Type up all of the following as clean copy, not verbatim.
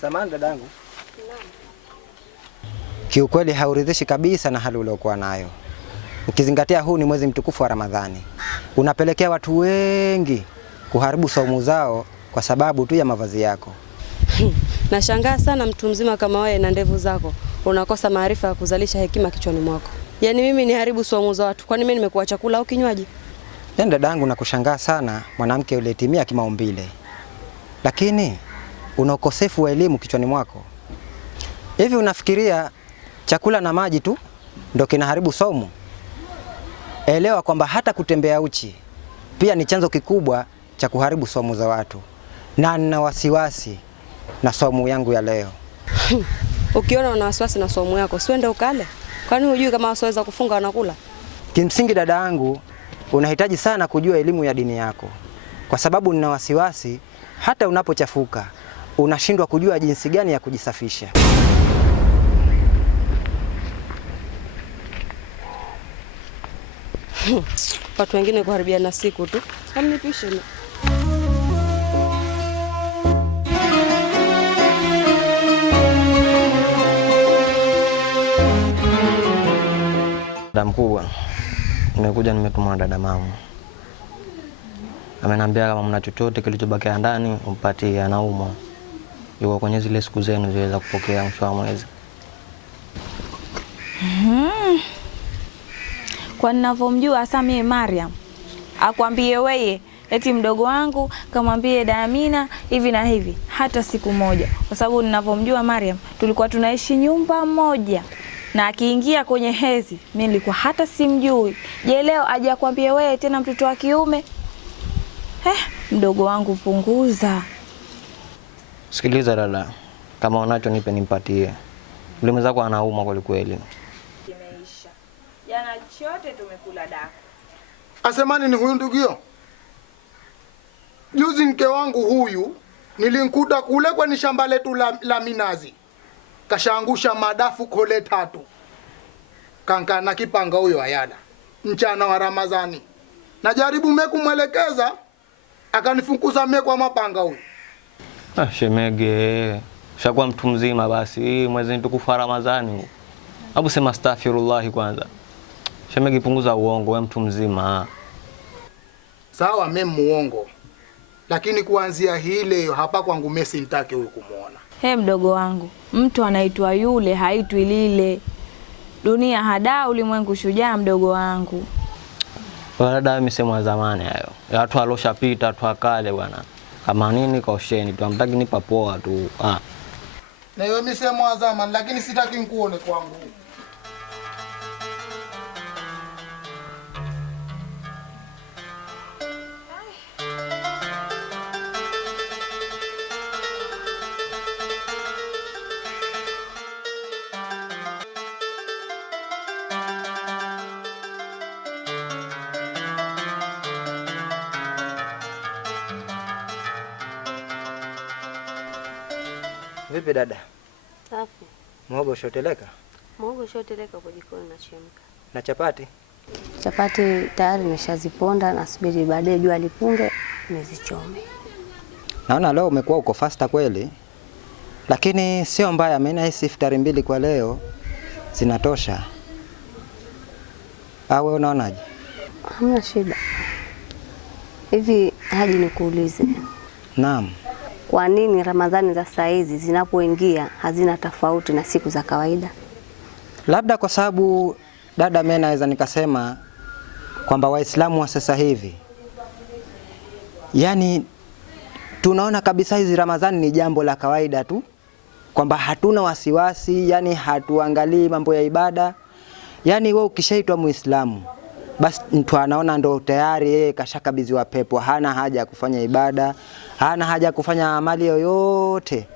Samahani dadangu. Naam. Kiukweli hauridhishi kabisa na hali uliokuwa nayo. Ukizingatia huu ni mwezi mtukufu wa Ramadhani. Unapelekea watu wengi kuharibu saumu zao kwa sababu tu ya mavazi yako. Nashangaa sana mtu mzima kama wewe na ndevu zako unakosa maarifa ya kuzalisha hekima kichwani mwako. Yaani mimi niharibu saumu za watu? Kwani mimi nimekuwa chakula au kinywaji? Yaani dadangu, nakushangaa sana mwanamke uliyetimia kimaumbile. Lakini una ukosefu wa elimu kichwani mwako. Hivi unafikiria chakula na maji tu ndio kinaharibu saumu? Elewa kwamba hata kutembea uchi pia ni chanzo kikubwa cha kuharibu saumu za watu. Na nina wasiwasi na saumu yangu ya leo. Ukiona una wasiwasi na saumu yako, siende ukale. Kwani hujui kama wasaweza kufunga wanakula? Kimsingi dada yangu, unahitaji sana kujua elimu ya dini yako. Kwa sababu nina wasiwasi hata unapochafuka unashindwa kujua jinsi gani ya kujisafisha. Watu wengine kuharibiana siku tu. Hamnipishe. Dada mkubwa, nimekuja nimetumwa na dada mama. Ameniambia kama mna chochote kilichobakia ndani umpatie, anaumwa. Yuko kwenye zile siku zenu ziweza kupokea mwisho wa mwezi. Kwa ninavyomjua hasa mimi Mariam, akwambie wewe eti mdogo wangu kamwambie Damina hivi na hivi, hata siku moja. Kwa sababu ninavyomjua Mariam, tulikuwa tunaishi nyumba moja. Na akiingia kwenye hezi, mimi nilikuwa hata simjui. Je, leo aje akwambie wewe tena mtoto wa kiume? Mdogo wangu punguza. Sikiliza dada, kama unacho nipe nimpatie. Yule mwenzako anaumwa kweli kweli. Kimeisha. Jana chote tumekula daku. Asemani ni huyu ndugio. Juzi mke wangu huyu nilimkuta kule kwa shamba letu la minazi. Kashaangusha madafu kole 3. Kanka na kipanga huyo ayada. Mchana wa Ramadhani. Najaribu kumwelekeza akanifunkuza kwa mapanga huyo. Shemege, shakuwa mtu mzima basi, mwezi mtukufu wa Ramadhani. Abu sema astaghfirullah kwanza. Shemege, punguza uongo, wewe mtu mzima. Sawa, mimi muongo. Lakini kuanzia hii leo hapa kwangu mimi sitaki huyu kumuona. Mdogo wangu, mtu anaitwa yule, haitwi lile. Dunia hadaa, ulimwengu shujaa, mdogo wangu. Dada, misemo ya zamani hayo. Watu waloshapita, watu wakale bwana. Kama nini kausheni, tuamtaki nipa poa tu. Na hiyo misemo ya zamani, lakini sitaki nikuone kwangu. Vipi dada? Safi. Muhogo ushoteleka? Muhogo ushoteleka kwa jikoni na chemka. Na chapati? Chapati tayari nimeshaziponda, nasubiri baadaye jua lipunge nizichome. Naona leo umekuwa uko faster kweli. Lakini sio mbaya, mimi nahisi iftari 2 kwa leo zinatosha. Wewe unaonaje? Hamna shida. Hivi Haji nikuulize. Naam. Kwa nini Ramadhani za saa hizi zinapoingia hazina tofauti na siku za kawaida? Labda kwa sababu dada, mimi naweza nikasema kwamba Waislamu wa sasa hivi, yani tunaona kabisa hizi Ramadhani ni jambo la kawaida tu, kwamba hatuna wasiwasi, yani hatuangalii mambo ya ibada. Yani wewe ukishaitwa Muislamu, basi mtu anaona ndo tayari yeye kashakabidhiwa pepo, hana haja ya kufanya ibada, hana haja ya kufanya amali yoyote.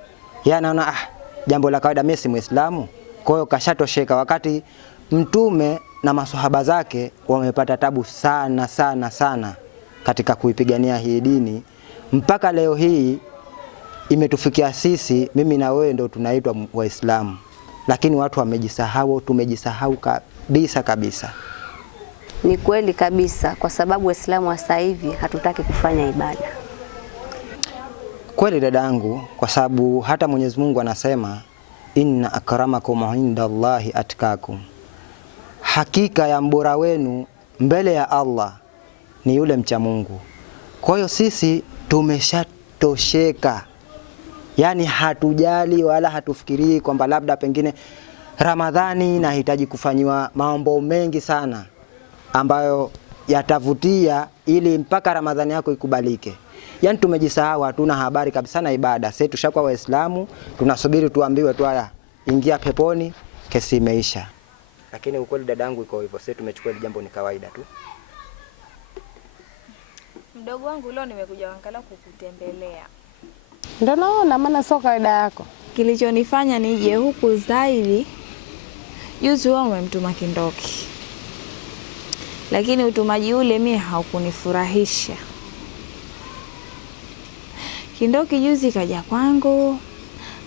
Yeye anaona jambo la kawaida, mimi si Muislamu, kwa hiyo kashatosheka. Wakati Mtume na maswahaba zake wamepata tabu sana sana sana katika kuipigania hii dini, mpaka leo hii imetufikia sisi, mimi na wewe ndo tunaitwa Waislamu. Lakini watu wamejisahau, tumejisahau kabisa kabisa. Ni kweli kabisa, kwa sababu Waislamu wa sasa hivi hatutaki kufanya ibada. Kweli dadangu, kwa sababu hata Mwenyezi Mungu anasema inna akramakum indallahi atkakum, hakika ya mbora wenu mbele ya Allah ni yule mcha Mungu. Kwa hiyo sisi tumeshatosheka, yani hatujali wala hatufikirii kwamba labda pengine Ramadhani inahitaji kufanywa mambo mengi sana ambayo yatavutia ili mpaka Ramadhani yako ikubalike. Yani tumejisahau, hatuna habari kabisa na ibada. Sisi tushakuwa Waislamu, tunasubiri tuambiwe tu haya, ingia peponi, kesi imeisha. Lakini ukweli dadangu iko hivyo, sisi tumechukua ile jambo ni kawaida tu. Mdogo wangu, leo nimekuja angalau kukutembelea. Ndio naona maana sio kawaida yako. Kilichonifanya nije huku zaidi, juzi wao umemtuma Kindoki. Lakini utumaji ule mimi haukunifurahisha. Kindoki juzi kaja kwangu,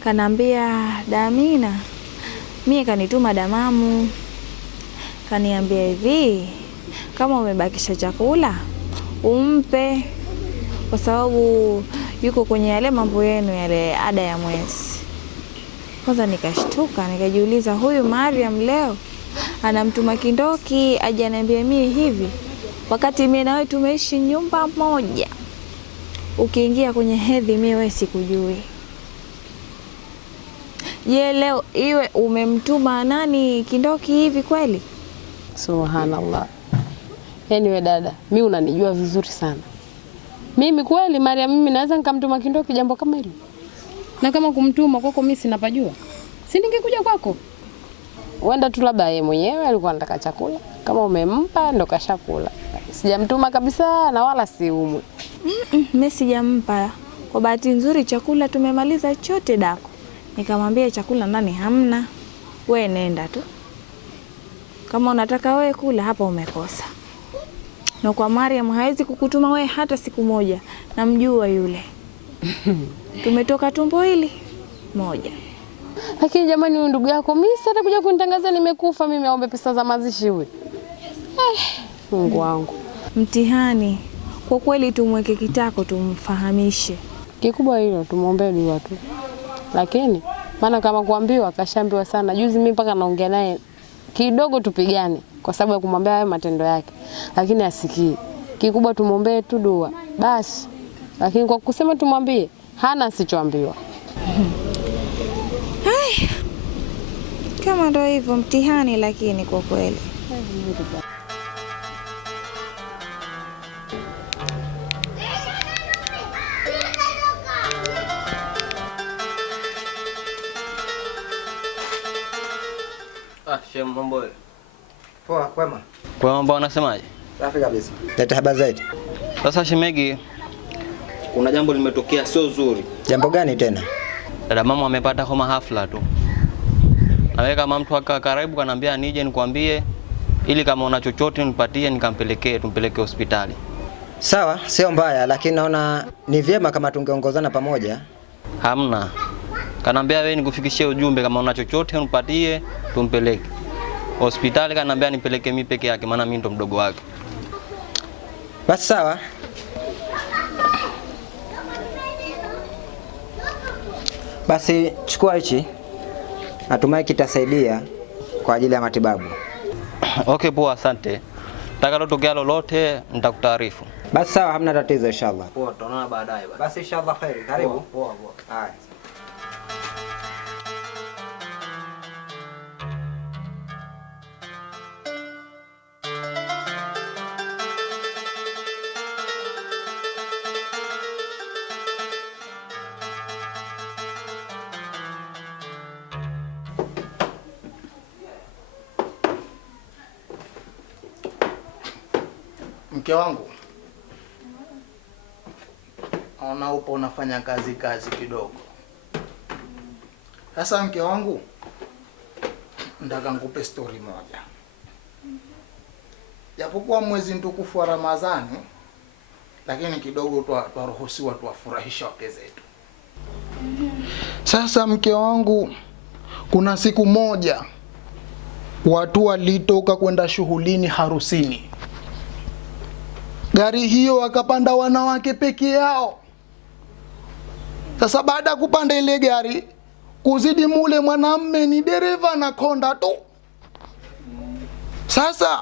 kanambia Damina, mimi kanituma Damamu. Kaniambia hivi, kama umebakisha chakula umpe, kwa sababu yuko kwenye yale mambo yenu yale ada ya mwezi. Kwanza nikashtuka, nikajiuliza huyu Mariam leo anamtuma Kindoki aje ananiambia mimi hivi, wakati mimi na wewe tumeishi nyumba moja. Ukiingia kwenye hedhi mimi wewe sikujui. Je, leo iwe umemtuma nani Kindoki hivi kweli? Subhanallah. Yaani we dada, mimi unanijua vizuri sana. Mimi kweli Mariam, mimi naweza nikamtuma Kindoki jambo kama hilo? Na kama kumtuma kwako mimi sinapajua, si ningekuja kwako? Wenda tu labda yeye mwenyewe alikuwa anataka chakula, kama umempa ndo kashakula. Sijamtuma kabisa na wala siumwi. Mimi sijampa. Kwa bahati nzuri chakula tumemaliza chote dako. Nikamwambia chakula ndani hamna. We nenda tu. Kama unataka we kula hapa umekosa. Na kwa Mariam hawezi kukutuma we hata siku moja. Namjua yule. Tumetoka tumbo hili moja. Lakini jamani, huyu ndugu yako mimi sasa atakuja kunitangaza nimekufa, mimi aombe pesa za mazishi huyu. Mungu wangu. Mtihani. Kwa kweli tumweke kitako tumfahamishe. Kikubwa hilo tumuombe dua tu. Lakini maana kama kuambiwa kashaambiwa sana. Juzi mimi mpaka naongea naye kidogo tupigane kwa sababu ya kumwambia hayo matendo yake. Lakini asikii. Kikubwa tumuombe tu dua. Basi. Lakini kwa kusema tumwambie hana asichoambiwa. Hai. Kama ndio hivyo mtihani, lakini kwa kweli. Shem, mambo. Poa, kwema. Kwa mambo unasemaje? Safi kabisa. Leta habari zaidi. Sasa shemegi, kuna jambo limetokea sio zuri. Jambo gani tena? Dada mama amepata homa hafla tu. Nawe kama mtu karibu kanambia nije nikwambie ili kama una chochote nipatie tumpelekee hospitali. Sawa, sio mbaya, lakini naona ni vyema kama tungeongozana pamoja. Hamna. Kanambia wewe nikufikishie ujumbe kama una chochote unipatie tumpeleke hospitali. Kanambia nipeleke mimi peke yake maana mimi ndo mdogo wake. Basi sawa. Basi chukua hichi. Natumai kitasaidia kwa ajili ya matibabu. Okay, poa, asante. Takalotokea lolote nitakutaarifu. Basi sawa, hamna tatizo inshallah. Poa, tutaonana baadaye basi. Basi inshallah khair. Karibu. Poa. Haya. Mke wangu, naona upo unafanya kazi kidogo. Sasa mke wangu, nataka nikupe story moja. Japokuwa mwezi mtukufu wa Ramadhani, lakini kidogo twaruhusiwa tuwafurahisha wake zetu. Sasa mke wangu, kuna siku moja watu walitoka kwenda shughulini harusini. Gari hiyo wakapanda wanawake peke yao. Sasa baada ya kupanda ile gari kuzidi mule, mwanamme ni dereva na konda tu. Sasa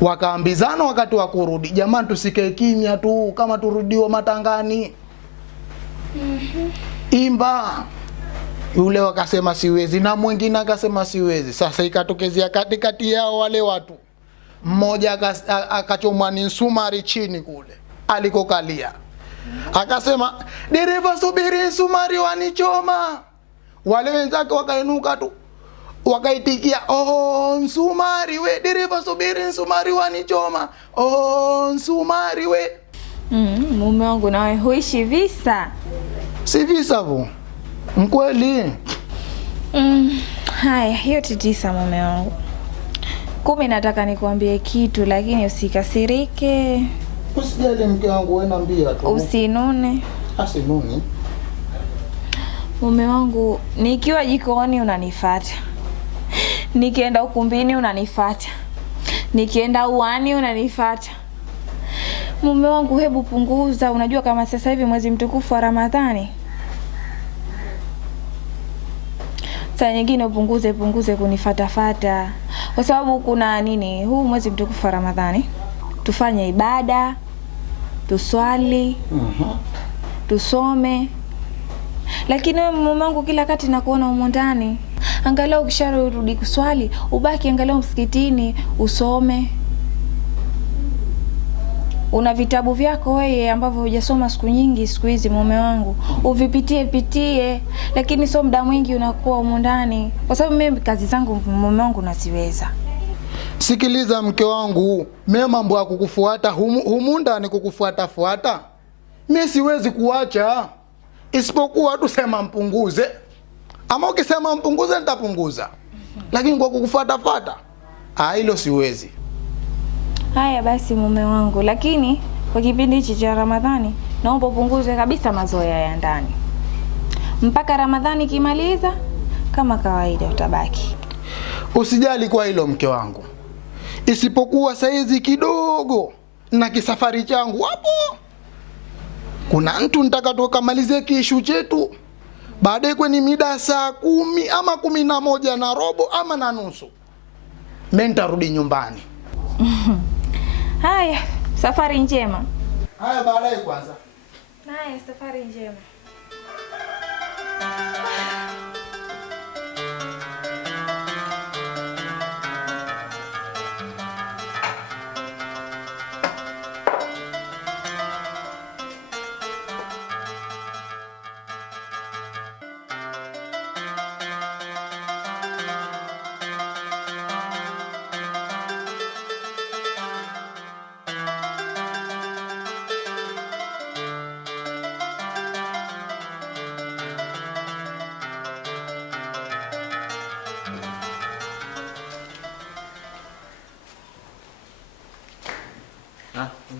wakaambizana wakati wa kurudi, jamani, tusikae kimya tu kama turudiwa matangani. Imba. Yule wakasema siwezi na mwingine akasema siwezi. Sasa ikatokezea katikati yao wale watu, mmoja akachomwa ni msumari chini kule alikokalia. Akasema, dereva subiri, msumari wanichoma. Wale wenzake wakainuka tu wakaitikia, oh msumari we, dereva subiri, msumari wanichoma, oh msumari we. Mume wangu nawe huishi visa. Si visa vo, mkweli. Haya, hiyo titisa mume wangu. 10 nataka nikuambie kitu, lakini usikasirike. Usijali mke wangu, wewe niambia tu. Usinune. Asinuni. Mume wangu, nikiwa jikoni unanifuata. Nikienda ukumbini unanifuata. Nikienda uani unanifuata. Mume wangu, hebu punguza. Unajua kama sasa hivi mwezi mtukufu wa Ramadhani. Saa nyingine upunguze kunifatafata. Kwa sababu kuna nini? Huu mwezi mtukufu wa Ramadhani tufanye ibada, tuswali, tusome. Lakini wewe mume wangu kila kati nakuona humo ndani. Angalau ukisharudi kuswali, ubaki angalau msikitini usome. Una vitabu vyako wewe ambavyo hujasoma siku nyingi siku hizi mume wangu. Uvipitie, lakini sio muda mwingi unakuwa humo ndani. Kwa sababu mimi kazi zangu mume wangu naziweza. Sikiliza mke wangu, mimi mambo ya kukufuata humu ndani kukufuata. Mimi siwezi kuacha. Isipokuwa tu sema mpunguze. Ama ukisema mpunguze nitapunguza. Lakini kwa kukufuata hilo siwezi. Haya basi mume wangu, lakini kwa kipindi hichi cha Ramadhani naomba upunguze kabisa mazoea ya ndani. Mpaka Ramadhani kimaliza kama kawaida utabaki. Usijali kwa hilo mke wangu. Isipokuwa saizi kidogo na kisafari changu hapo. Kuna mtu nitaka tukamalize kishu chetu. Baadaye kwenye mida saa 10 ama 11:15 ama na nusu. Mimi nitarudi nyumbani. Haya, safari njema. Haya, baadaye kwanza. Haya, safari njema.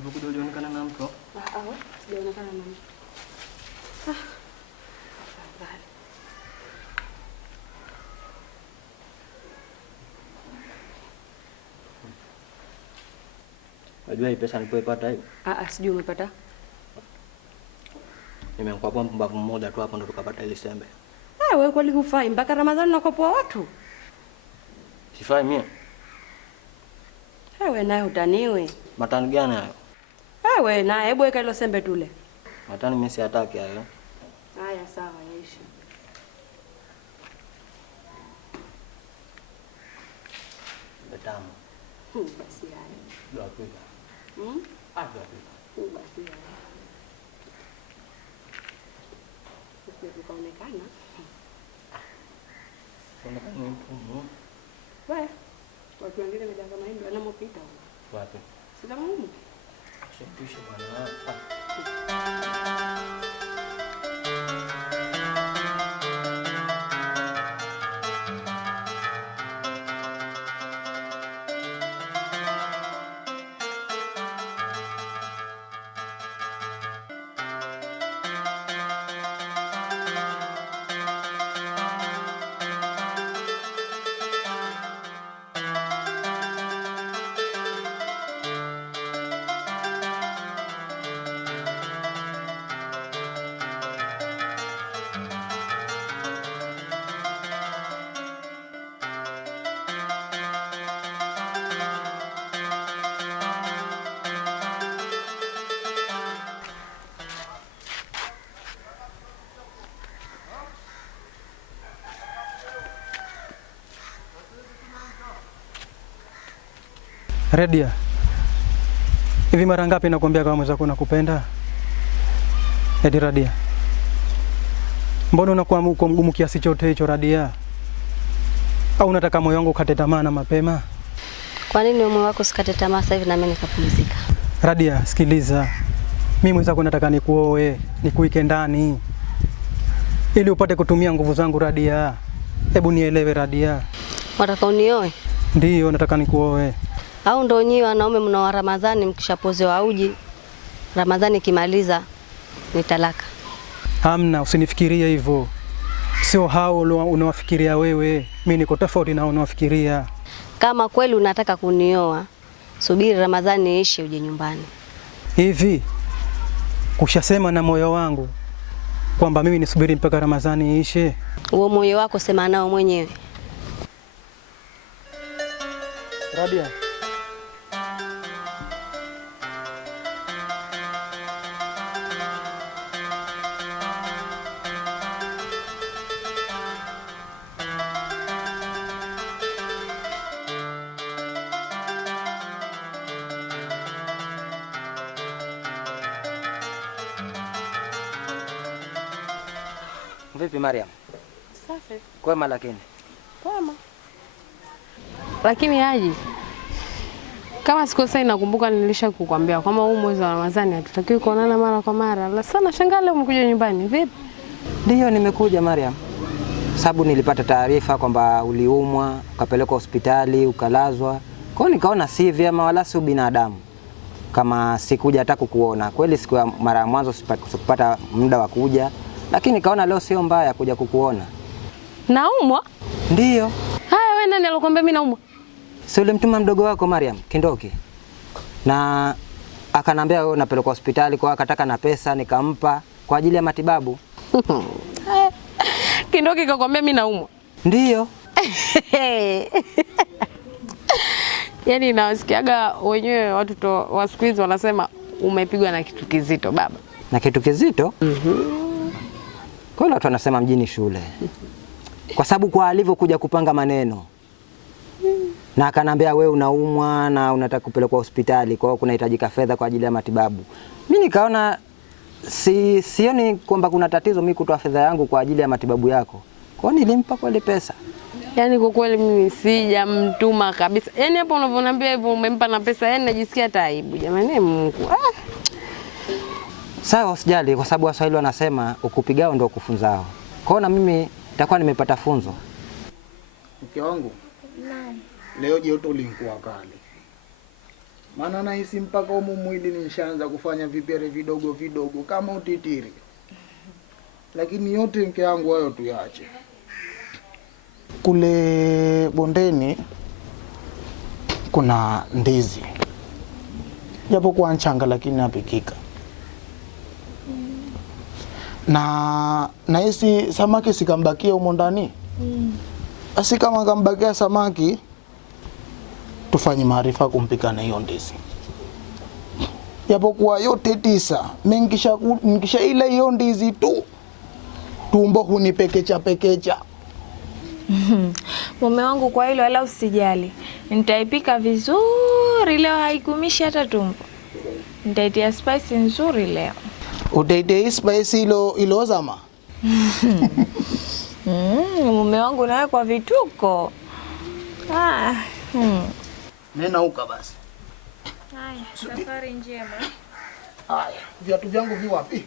Ulikuja ulionekana na mtu? Sijaonekana na mtu. Unajua hii pesa nilipoipata hiyo? Sijui umepata. Nimemkopa mpumbavu mmoja tu hapo ndo tukapata ile sembe. Wewe kweli hufai mpaka Ramadhani unakopoa watu? Sifai mimi. Wewe naye utaniwe. Matani gani hayo? Wewe naye hebu weka ile sembe tule. Matani mimi siataki hayo. Haya sawa, yaishi. Betamu. Basi haya. Ndio Afrika. Afrika. Basi haya. Sisi tukaonekana. Tunaonekana ni mtu. Wewe watu wengine wamejaa kama hivi wanamopita huko. Wapi? Si kama huko. Sisi bwana. Radia, hivi mara ngapi nakwambia kama mwenzako nakupenda? Eti Radia, mbona unakuwa uko mgumu kiasi chote hicho Radia? Au unataka moyo wangu ukate tamaa na mapema? Kwa nini moyo wako usikate tamaa sasa hivi na mimi nikapumzika? Radia, sikiliza. Mimi mwenzako nataka nikuoe, nikuike ndani. Ili upate kutumia nguvu zangu Radia. Hebu nielewe Radia. Unataka unioe? Ndiyo, nataka nikuoe. Au ndio nyinyi wanaume mnao Ramadhani mkishapozewa uji, Ramadhani kimaliza ni talaka? Hamna, usinifikirie hivyo. Sio hao unawafikiria wewe. Mimi niko tofauti na unawafikiria. Kama kweli unataka kunioa, subiri Ramadhani iishe uje nyumbani. Hivi kushasema na moyo wangu kwamba mimi nisubiri mpaka Ramadhani iishe? Huo moyo wako sema nao mwenyewe. Radia. Vipi Mariam? Safi. Kwema lakini. Kwema. Lakini Haji, kama sikosei nakumbuka nilisha kukwambia kwamba huu mwezi wa Ramadhani hatutakiwi kuonana mara kwa mara. La sana shangaa leo umekuja nyumbani. Vipi? Ndiyo nimekuja Mariam. Sababu nilipata taarifa kwamba uliumwa, ukapelekwa hospitali, ukalazwa. Kwa hiyo nikaona si vyema wala si binadamu kama sikuja hata kukuona. Kweli siku ya mara ya mwanzo sikupata muda wa kuja, lakini kaona leo sio mbaya kuja kukuona. Naumwa? Ndiyo. Haya, wewe nani alikwambia mimi naumwa? Si ulimtuma mdogo wako Mariam Kindoki, na akanambia wewe unapelekwa hospitali, kwa akataka na pesa nikampa kwa ajili ya matibabu. Kindoki kakwambia mimi naumwa? Ndiyo. Yaani nawasikiaga wenyewe watu wa siku hizi wanasema umepigwa na kitu kizito baba. Na kitu kizito? Kwa watu wanasema mjini shule. Kwa sababu kwa alivyokuja kupanga maneno. Na akanambia wewe unaumwa na unataka kupelekwa hospitali, kwa hiyo kunahitajika fedha kwa ajili ya matibabu. Mimi nikaona sioni kwamba kuna tatizo mimi kutoa fedha yangu kwa ajili ya matibabu yako. Kwa hiyo nilimpa kweli pesa. Yaani kwa kweli mimi sijamtuma kabisa. Yaani hapo unavyoniambia hivyo umempa na pesa, yaani najisikia taibu. Jamani Mungu. Sawa, usijali kwa sababu Waswahili wanasema ukupigao ndio kufunzao. Kwa hiyo na mimi nitakuwa nimepata funzo. Mke wangu. Leo joto lilikuwa kali. Maana nahisi mpaka humu mwili nishaanza kufanya vipere vidogo vidogo kama utitiri. Lakini yote mke wangu hayo tuyache. Kule bondeni kuna ndizi. Japo kwa nchanga lakini napikika. Na nahisi samaki sikambakia humo ndani. Basi kama kambakia samaki tufanye maarifa kumpika na hiyo ndizi. Japokuwa yote 9, nikisha ile hiyo ndizi tu tumbo hunipekecha. Mume wangu kwa hilo wala usijali. Nitaipika vizuri leo, haikumishi hata tumbo. Nitaitia spice nzuri leo. Utaitia spice ilo zama. Mume wangu nawe kwa vituko. Nena uka basi. Haya, safari njema. Haya, viatu vyangu viwapi?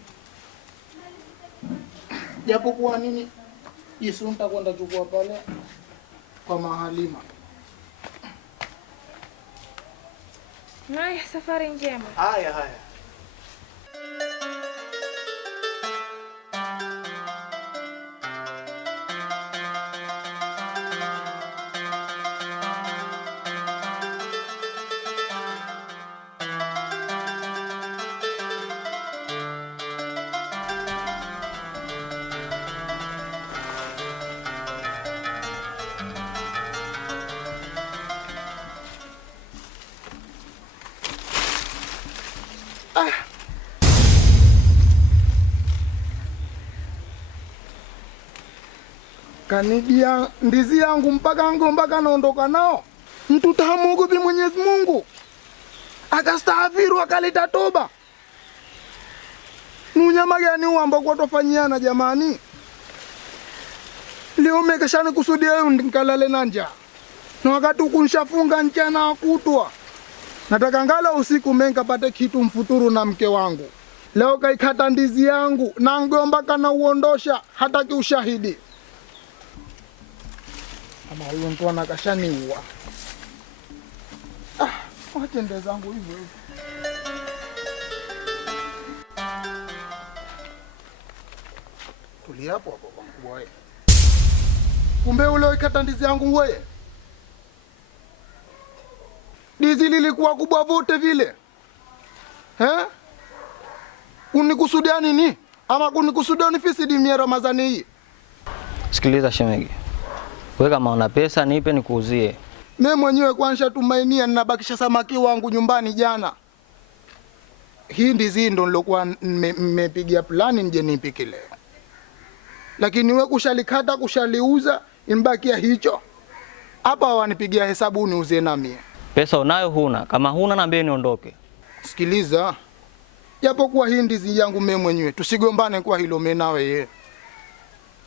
Japokuwa nini? Yesu nitakwenda chukua pale kwa Mahalima. Haya, safari njema. Haya. Kanidia ndizi yangu mpaka naondoka nao. mtu tahamuogopi Mwenyezi Mungu akastaghfiru akaleta toba. Nunyama gani huo ambao kwa tofanyiana jamani? Leo mekeshani kusudia yeye ndikalale na njaa. Na wakati ukunshafunga mchana kutwa. Nataka ngala usiku menga pate kitu mfuturu na mke wangu. Leo kaikata ndizi yangu na ngomba kana uondosha hata kiushahidi. Ama huyo mtu anakashaniua. Wacha ende zangu hivyo hivyo. Tulia hapo hapo kwa mkubwa wewe. Kumbe ule ikata ndizi yangu wewe. Ndizi lilikuwa kubwa vote vile. Kunikusudia nini? Ama kunikusudia unifisidi mie Ramadhani hii? Sikiliza shemegi. Wewe kama una pesa nipe nikuuzie. Mimi mwenyewe kwansha tumainia ninabakisha samaki wangu nyumbani jana. Hii ndizi ndo nilokuwa nimepigia plani nje nipike leo. Lakini wewe kushalikata kushaliuza imbakia hicho. Hapa wanipigia hesabu niuzie na mie. Pesa unayo huna? Kama huna naambie niondoke. Sikiliza. Japokuwa hii ndizi yangu mimi mwenyewe tusigombane kwa hilo mimi nawe yeye.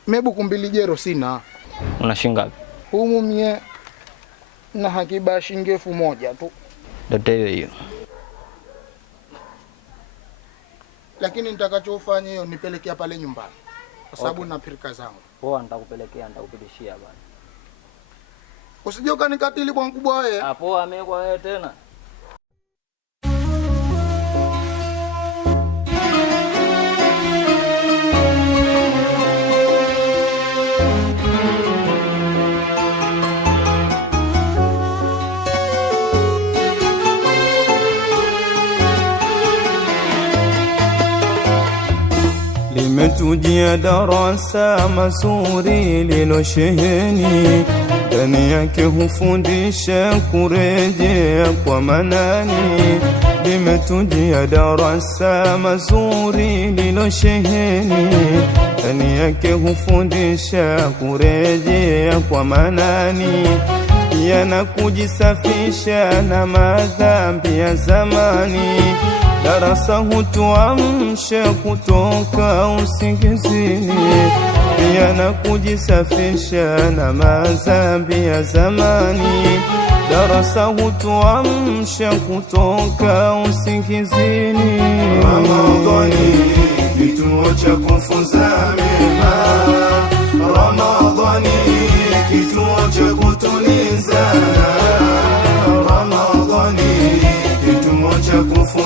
Mebu 2 jero sina. Una shilingi ngapi? Humu mie na hakiba shilingi 1000 tu. Ndio hiyo. Lakini nitakachofanya hiyo nipelekea pale nyumbani. Kwa sababu na pirika zangu. Poa, nitakupelekea, nitakupitishia bwana. Usije ukanikatili kwa mkubwa wewe. Poa, mimi kwa wewe tena. Limetujia darasa mazuri lilosheheni, ndani yake hufundisha kurejea kwa manani. Limetujia darasa mazuri lilosheheni, ndani yake hufundisha kurejea kwa manani. Pia na kujisafisha na madhambi ya zamani. Darasa hutuamsha kutoka usingizini, pia na kujisafisha na madhambi ya zamani. Darasa hutuamsha kutoka usingizini. Ramadhani kituo cha kufunza mema. Ramadhani kituo cha kutuliza. Ramadhani kituo cha kufunza